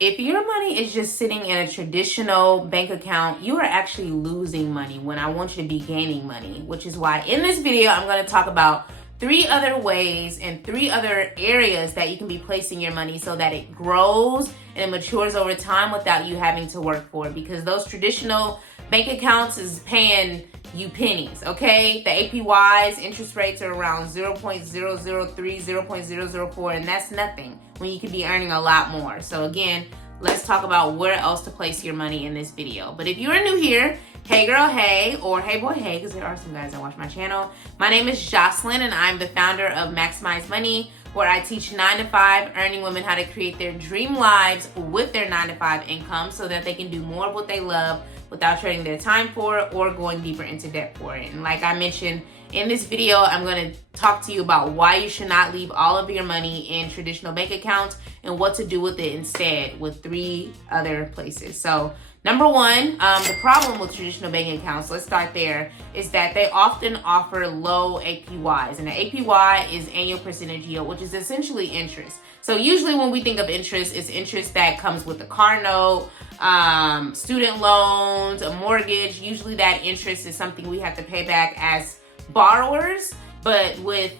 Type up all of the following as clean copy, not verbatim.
If your money is just sitting in a traditional bank account, you are actually losing money when I want you to be gaining money, which is why in this video, I'm going to talk about 3 other ways and 3 other areas that you can be placing your money so that it grows and matures over time without you having to work for it, because those traditional bank accounts is paying you pennies, okay? The APYs, interest rates are around 0.003, 0.004, and that's nothing when you could be earning a lot more. So again, let's talk about where else to place your money in this video. But if you are new here, hey girl, hey, or hey boy, hey, because there are some guys that watch my channel. My name is Jocelyn, and I'm the founder of Maximize Money, where I teach 9-to-5 earning women how to create their dream lives with their 9-to-5 income so that they can do more of what they love without trading their time for it or going deeper into debt for it. And like I mentioned in this video, I'm going to talk to you about why you should not leave all of your money in traditional bank accounts and what to do with it instead with 3 other places. So number 1, the problem with traditional bank accounts, let's start there, is that they often offer low APYs. And the APY is annual percentage yield, which is essentially interest. So usually when we think of interest, it's interest that comes with a car note, student loans, a mortgage. Usually that interest is something we have to pay back as borrowers. But with,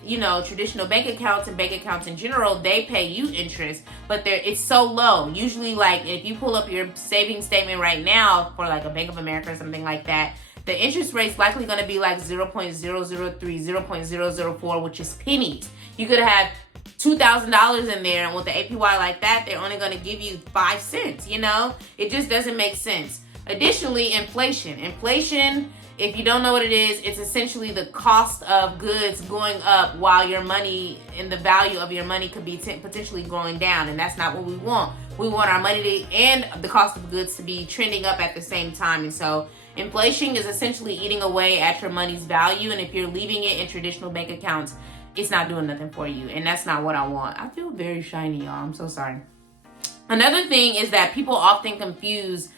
traditional bank accounts and bank accounts in general, they pay you interest, but it's so low. Usually, like, if you pull up your savings statement right now for like a Bank of America or something like that, the interest rate's likely going to be like 0.003, 0.004, which is pennies. You could have $2,000 in there, and with the APY like that, they're only going to give you 5 cents, It just doesn't make sense. Additionally, inflation, if you don't know what it is, it's essentially the cost of goods going up while your money and the value of your money could be potentially going down. And that's not what we want. We want our money and the cost of goods to be trending up at the same time. And so inflation is essentially eating away at your money's value. And if you're leaving it in traditional bank accounts, it's not doing nothing for you. And that's not what I want. I feel very shiny, y'all. I'm so sorry. Another thing is that people often confuse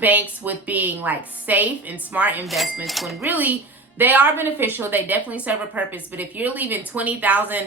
banks with being like safe and smart investments when really they are beneficial. They definitely serve a purpose. But if you're leaving $20,000,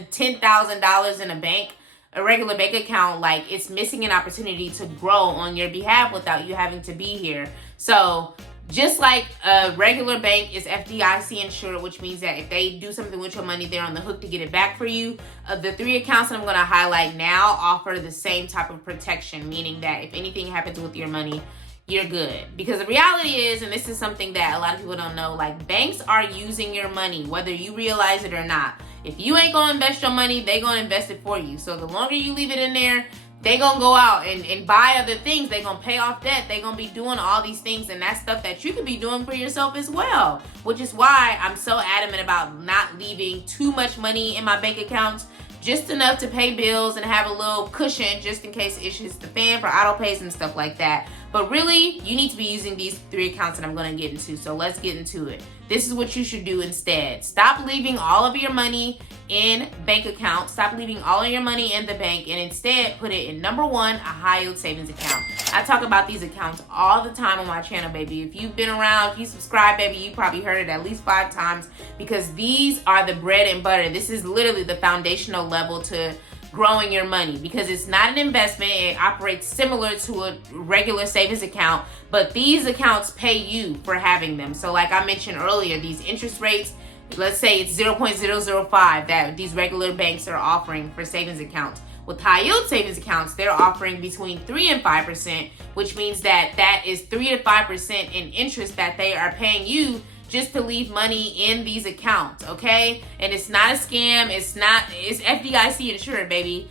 $10,000 in a regular bank account, like, it's missing an opportunity to grow on your behalf without you having to be here. So just like a regular bank is FDIC insured, which means that if they do something with your money, they're on the hook to get it back for you. The 3 accounts that I'm going to highlight now offer the same type of protection, meaning that if anything happens with your money, you're good. Because the reality is, and this is something that a lot of people don't know, like, banks are using your money, whether you realize it or not. If you ain't going to invest your money, they going to invest it for you. So the longer you leave it in there, they gonna go out and buy other things. They gonna pay off debt. They gonna be doing all these things, and that's stuff that you could be doing for yourself as well, which is why I'm so adamant about not leaving too much money in my bank accounts, just enough to pay bills and have a little cushion just in case it hits the fan for auto pays and stuff like that. But really, you need to be using these 3 accounts that I'm going to get into. So let's get into it. This is what you should do instead. Stop leaving all of your money in bank accounts. Stop leaving all of your money in the bank, and instead put it in number 1, a high yield savings account. I talk about these accounts all the time on my channel, baby. If you've been around, if you subscribe, baby, you probably heard it at least 5 times, because these are the bread and butter. This is literally the foundational level to growing your money, because it's not an investment. It operates similar to a regular savings account, but these accounts pay you for having them. So like I mentioned earlier, these interest rates, let's say it's 0.005 that these regular banks are offering for savings accounts. With high yield savings accounts, they're offering between 3 and 5%, which means that is 3 to 5% in interest that they are paying you just to leave money in these accounts, okay? And it's not a scam. It's FDIC insured, baby.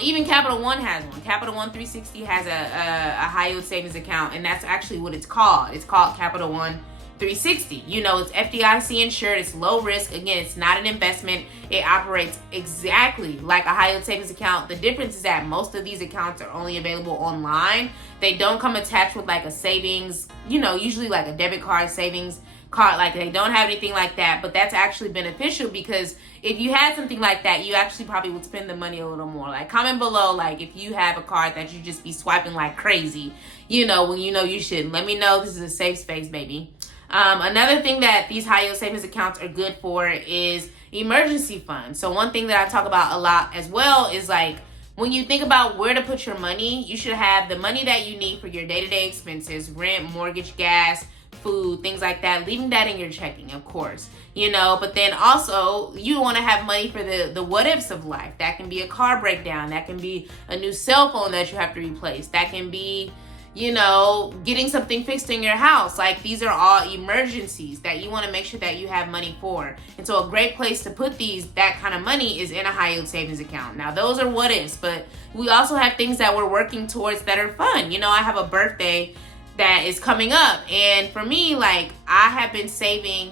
Even Capital One has one. Capital One 360 has a high yield savings account, and that's actually what it's called. It's called Capital One 360. It's FDIC insured. It's low risk. Again, it's not an investment. It operates exactly like a high yield savings account. The difference is that most of these accounts are only available online. They don't come attached with like a savings, usually like a debit card, savings card. Like, they don't have anything like that. But that's actually beneficial, because if you had something like that, you actually probably would spend the money a little more. Like, comment below, like, if you have a card that you just be swiping like crazy, when you shouldn't. Let me know. This is a safe space, baby. Another thing that these high yield savings accounts are good for is emergency funds. So one thing that I talk about a lot as well is like when you think about where to put your money, you should have the money that you need for your day-to-day expenses, rent, mortgage, gas, food, things like that, leaving that in your checking, of course, you know. But then also you want to have money for the what ifs of life. That can be a car breakdown, that can be a new cell phone that you have to replace, that can be, you know, getting something fixed in your house. Like, these are all emergencies that you want to make sure that you have money for. And so a great place to put that kind of money is in a high yield savings account. Now, those are what ifs, but we also have things that we're working towards that are fun. You know, I have a birthday that is coming up, and for me, like, I have been saving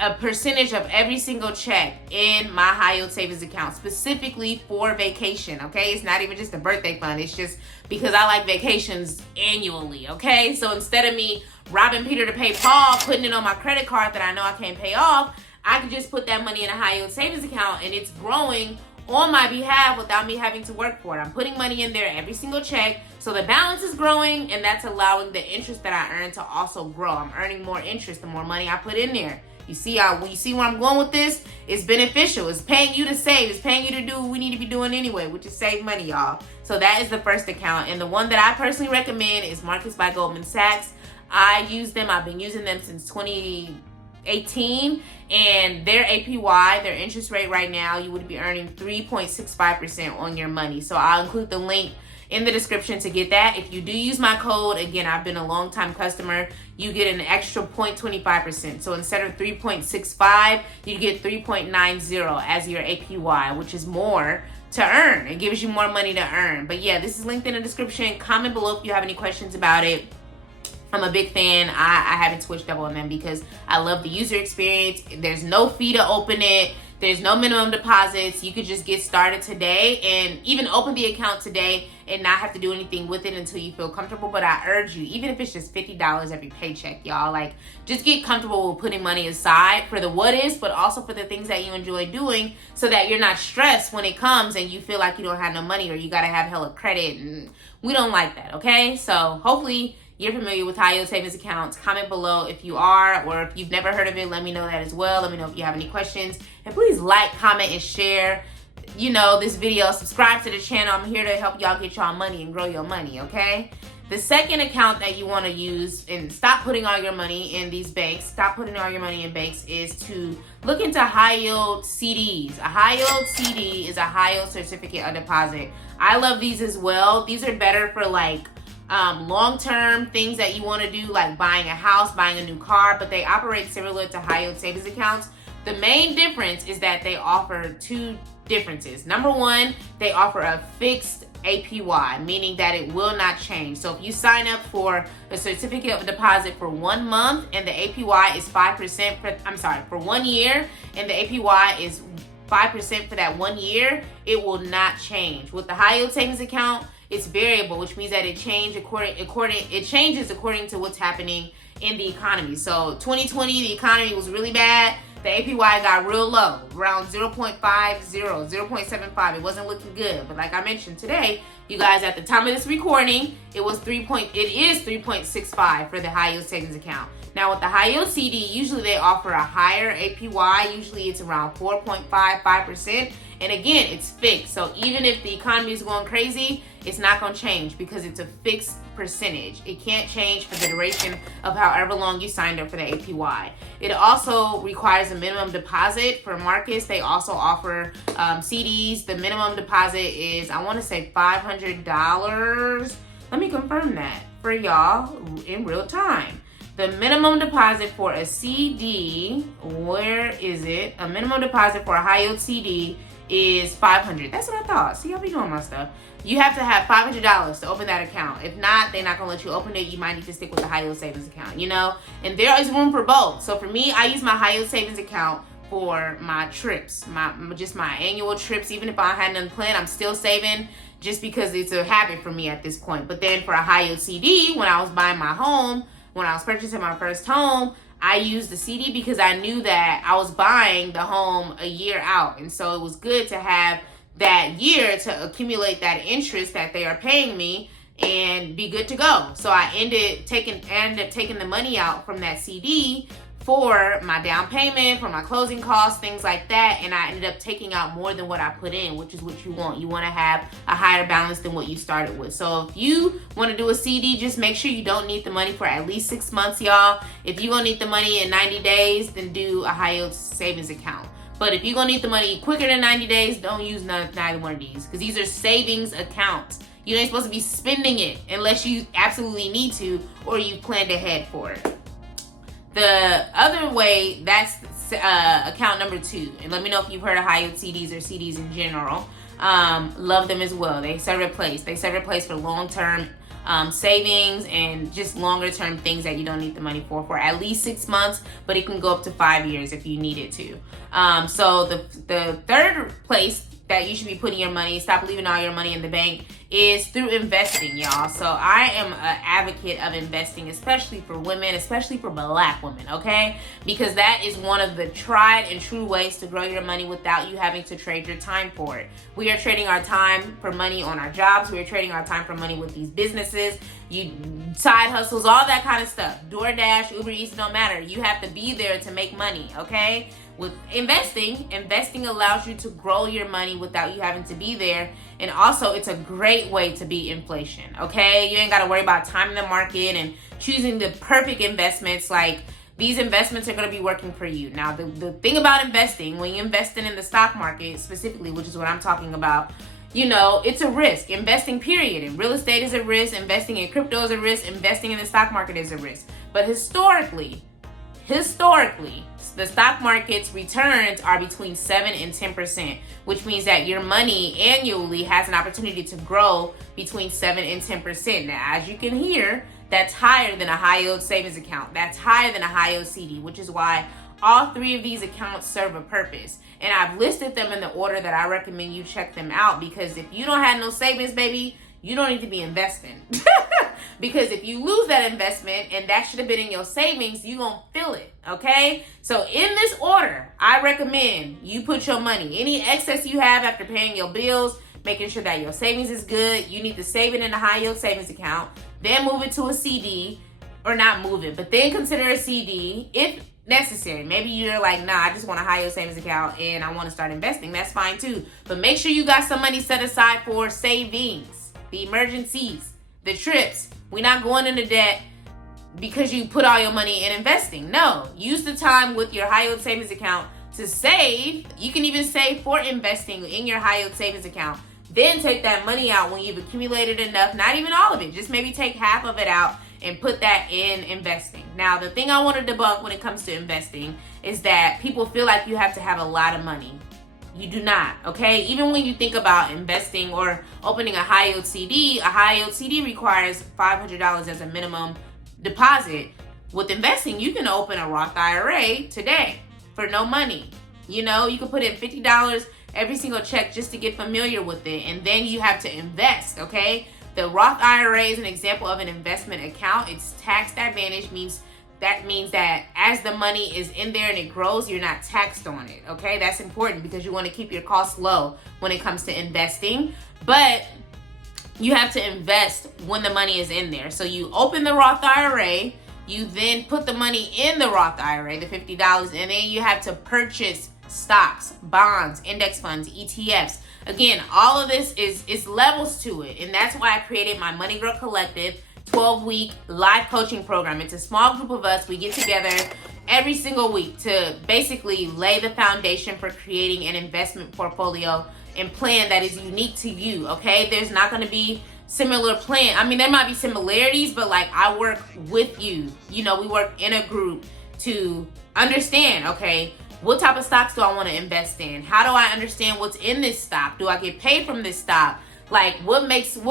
a percentage of every single check in my high yield savings account, specifically for vacation. Okay, it's not even just a birthday fund, it's just because I like vacations annually. Okay, so instead of me robbing Peter to pay Paul, putting it on my credit card that I know I can't pay off, I can just put that money in a high yield savings account, and it's growing on my behalf without me having to work for it. I'm putting money in there every single check, so the balance is growing, and that's allowing the interest that I earn to also grow. I'm earning more interest the more money I put in there. You see where I'm going with this? It's beneficial. It's paying you to save. It's paying you to do what we need to be doing anyway, which is save money, y'all. So that is the first account. And the one that I personally recommend is Marcus by Goldman Sachs. I use them. I've been using them since 2018. And their APY, their interest rate right now, you would be earning 3.65% on your money. So I'll include the link in the description to get that. If you do use my code, again, I've been a long time customer, you get an extra 0.25%. So instead of 3.65, you get 3.90 as your APY, which is more to earn. It gives you more money to earn. But yeah, this is linked in the description. Comment below if you have any questions about it. I'm a big fan. I haven't switched up on them because I love the user experience. There's no fee to open it. There's no minimum deposits. You could just get started today and even open the account today and not have to do anything with it until you feel comfortable. But I urge you, even if it's just $50 every paycheck, y'all, like, just get comfortable with putting money aside for the what is, but also for the things that you enjoy doing, so that you're not stressed when it comes and you feel like you don't have no money or you gotta have hella credit. And we don't like that, okay? So hopefully you're familiar with high yield savings accounts. Comment below if you are, or if you've never heard of it, let me know that as well. Let me know if you have any questions. And please like, comment, and share, you know, this video. Subscribe to the channel. I'm here to help y'all get y'all money and grow your money, okay? The second account that you want to use, and stop putting all your money in these banks, stop putting all your money in banks, is to look into high yield CDs. A high yield CD is a high yield certificate of deposit. I love these as well. These are better for like long-term things that you want to do, like buying a house, buying a new car, but they operate similar to high yield savings accounts. The main difference is that they offer two differences. Number one, they offer a fixed APY, meaning that it will not change. So if you sign up for a certificate of deposit for 1 month and the APY is 5% for 1 year, and the APY is 5% for that 1 year, it will not change. With the high yield savings account, it's variable, which means that it changes according to what's happening in the economy. So 2020, the economy was really bad. The APY got real low, around 0.50, 0.75. It wasn't looking good. But like I mentioned today, you guys, at the time of this recording, it is 3.65 for the high yield savings account. Now with the high yield CD, usually they offer a higher APY. Usually it's around 4.55%. And again, it's fixed. So even if the economy is going crazy, it's not going to change because it's a fixed percentage. It can't change for the duration of however long you signed up for the APY. It also requires a minimum deposit. For Marcus, they also offer CDs. The minimum deposit is, I want to say $500. Let me confirm that for y'all in real time. The minimum deposit for a CD, where is it? A minimum deposit for a high yield CD is $500. That's what I thought. See, I'll be doing my stuff. You have to have $500 to open that account. If not, they're not gonna let you open it. You might need to stick with the high yield savings account, you know? And there is room for both. So for me, I use my high yield savings account for my trips, just my annual trips. Even if I hadn't done planned, I'm still saving just because it's a habit for me at this point. But then for a high yield CD, when I was buying my home, when I was purchasing my first home, I used the CD because I knew that I was buying the home a year out. And so it was good to have that year to accumulate that interest that they are paying me and be good to go. So I ended up taking the money out from that CD for my down payment, for my closing costs, things like that, and I ended up taking out more than what I put in, which is what you want. You want to have a higher balance than what you started with. So if you want to do a CD, just make sure you don't need the money for at least 6 months, y'all. If you're going to need the money in 90 days, then do a high yield savings account. But if you're going to need the money quicker than 90 days, don't use neither one of these, because these are savings accounts. You ain't supposed to be spending it unless you absolutely need to or you planned ahead for it. The other way, that's account number 2. And let me know if you've heard of high yield CDs or CDs in general. Love them as well. They serve a place. They serve a place for long-term savings and just longer-term things that you don't need the money for at least 6 months, but it can go up to 5 years if you need it to. So the third place that you should be putting your money, stop leaving all your money in the bank, is through investing, y'all. So I am an advocate of investing, especially for women, especially for Black women, okay? Because that is one of the tried and true ways to grow your money without you having to trade your time for it. We are trading our time for money on our jobs. We are trading our time for money with these businesses, side hustles, all that kind of stuff. DoorDash, Uber Eats, don't matter. You have to be there to make money, okay? With investing allows you to grow your money without you having to be there. And also, it's a great way to beat inflation, okay? You ain't got to worry about timing the market and choosing the perfect investments. Like, these investments are going to be working for you. Now, the thing about investing, when you're investing in the stock market specifically, which is what I'm talking about, you know, it's a risk. Investing, period. And real estate is a risk. Investing in crypto is a risk. Investing in the stock market is a risk. But historically, the stock market's returns are between 7 and 10%, which means that your money annually has an opportunity to grow between 7 and 10%. Now, as you can hear, that's higher than a high yield savings account. That's higher than a high yield CD, which is why all 3 of these accounts serve a purpose. And I've listed them in the order that I recommend you check them out, because if you don't have no savings, baby, you don't need to be investing. Because if you lose that investment and that should have been in your savings, you're going to feel it, okay? So in this order, I recommend you put your money, any excess you have after paying your bills, making sure that your savings is good. You need to save it in a high yield savings account, then move it to a CD, or not move it, but then consider a CD if necessary. Maybe you're like, nah, I just want a high yield savings account and I want to start investing. That's fine too. But make sure you got some money set aside for savings, the emergencies, the trips. We're not going into debt because you put all your money in investing. No, use the time with your high yield savings account to save. You can even save for investing in your high yield savings account. Then take that money out when you've accumulated enough, not even all of it, just maybe take half of it out and put that in investing. Now, the thing I want to debunk when it comes to investing is that people feel like you have to have a lot of money. You do not, okay? Even when you think about investing or opening a high yield CD requires $500 as a minimum deposit. With investing, you can open a Roth IRA today for no money. You know, you can put in $50 every single check just to get familiar with it, and then you have to invest, okay? The Roth IRA is an example of an investment account. It's tax advantage, means that as the money is in there and it grows, you're not taxed on it, okay? That's important because you want to keep your costs low when it comes to investing, but you have to invest when the money is in there. So you open the Roth IRA, you then put the money in the Roth IRA, the $50, and then you have to purchase stocks, bonds, index funds, ETFs. Again, all of this is levels to it, and that's why I created my Money Girl Collective 12-week live coaching program. It's a small group of us. We get together every single week to basically lay the foundation for creating an investment portfolio and plan that is unique to you, okay? There's not going to be similar plan. I mean, there might be similarities, but like, I work with you. You know, we work in a group to understand, okay, what type of stocks do I want to invest in? How do I understand what's in this stock? Do I get paid from this stock? Like, what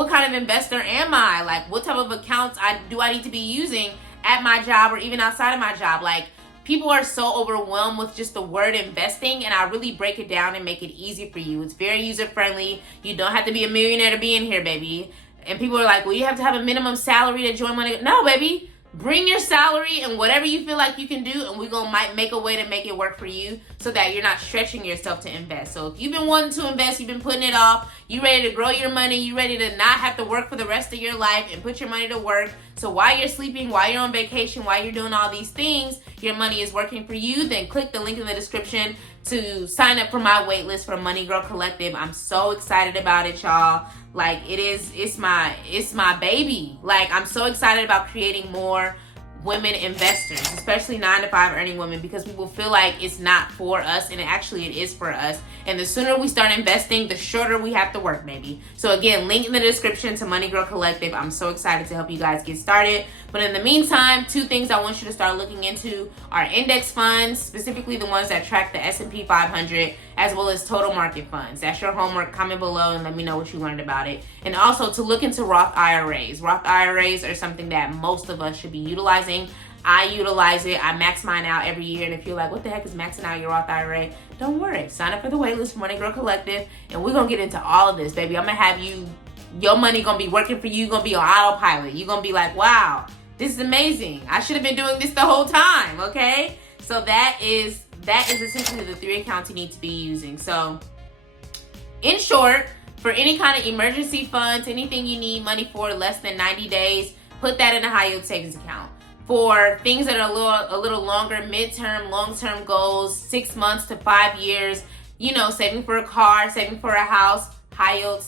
kind of investor am I? Like, what type of accounts do I need to be using at my job or even outside of my job? Like, people are so overwhelmed with just the word investing, and I really break it down and make it easy for you. It's very user-friendly. You don't have to be a millionaire to be in here, baby. And people are like, well, you have to have a minimum salary to join Money. No, baby. Bring your salary and whatever you feel like you can do, and we're going to make a way to make it work for you so that you're not stretching yourself to invest. So if you've been wanting to invest, you've been putting it off, you ready to grow your money, you ready to not have to work for the rest of your life and put your money to work. So while you're sleeping, while you're on vacation, while you're doing all these things, your money is working for you, then click the link in the description to sign up for my waitlist for Money Girl Collective. I'm so excited about it, y'all. Like, it's my baby. Like, I'm so excited about creating more women investors, especially 9-to-5 earning women, because people feel like it's not for us, and actually it is for us. And the sooner we start investing, the shorter we have to work, maybe. So again, link in the description to Money Girl Collective. I'm so excited to help you guys get started. But in the meantime, 2 things I want you to start looking into are index funds, specifically the ones that track the S&P 500, as well as total market funds. That's your homework. Comment below and let me know what you learned about it. And also to look into Roth IRAs. Roth IRAs are something that most of us should be utilizing. I utilize it. I max mine out every year. And if you're like, what the heck is maxing out your Roth IRA? Don't worry. Sign up for the waitlist for Money Girl Collective, and we're going to get into all of this, baby. I'm going to have your money going to be working for you. You're going to be on autopilot. You're going to be like, wow, this is amazing. I should have been doing this the whole time, okay? So that is essentially the 3 accounts you need to be using. So in short, for any kind of emergency funds, anything you need money for less than 90 days, put that in a high yield savings account. For things that are a little longer, midterm, long-term goals, 6 months to 5 years, you know, saving for a car, saving for a house, high yield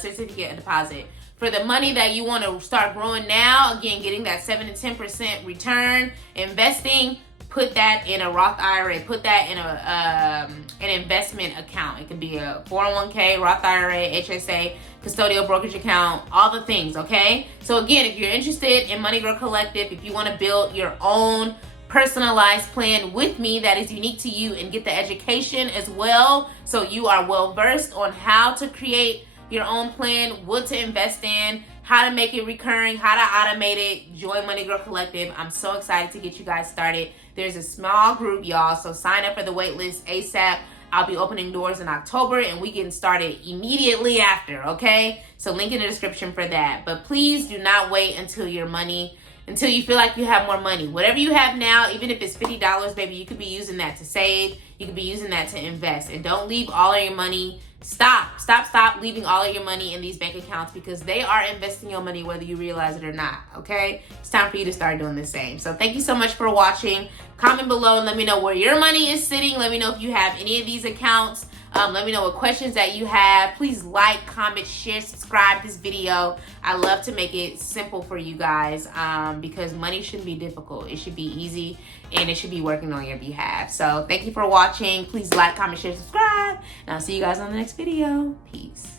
certificate of deposit. For the money that you want to start growing now, again, getting that 7 to 10% return, investing, put that in a Roth IRA. Put that in an investment account. It could be a 401k, Roth IRA, HYSA, custodial brokerage account, all the things, okay? So again, if you're interested in Money Girl Collective, if you want to build your own personalized plan with me that is unique to you and get the education as well, so you are well versed on how to create your own plan, what to invest in, how to make it recurring, how to automate it, join Money Girl Collective. I'm so excited to get you guys started. There's a small group, y'all, so sign up for the waitlist ASAP. I'll be opening doors in October, and we getting started immediately after, okay? So link in the description for that. But please do not wait until you feel like you have more money. Whatever you have now, even if it's $50, baby, you could be using that to save. You could be using that to invest. And don't leave all of your money. Stop leaving all of your money in these bank accounts, because they are investing your money whether you realize it or not, okay? It's time for you to start doing the same. So thank you so much for watching. Comment below and let me know where your money is sitting. Let me know if you have any of these accounts. Let me know what questions that you have. Please like, comment, share, subscribe this video. I love to make it simple for you guys because money shouldn't be difficult. It should be easy, and it should be working on your behalf. So thank you for watching. Please like, comment, share, subscribe, and I'll see you guys on the next video. Peace.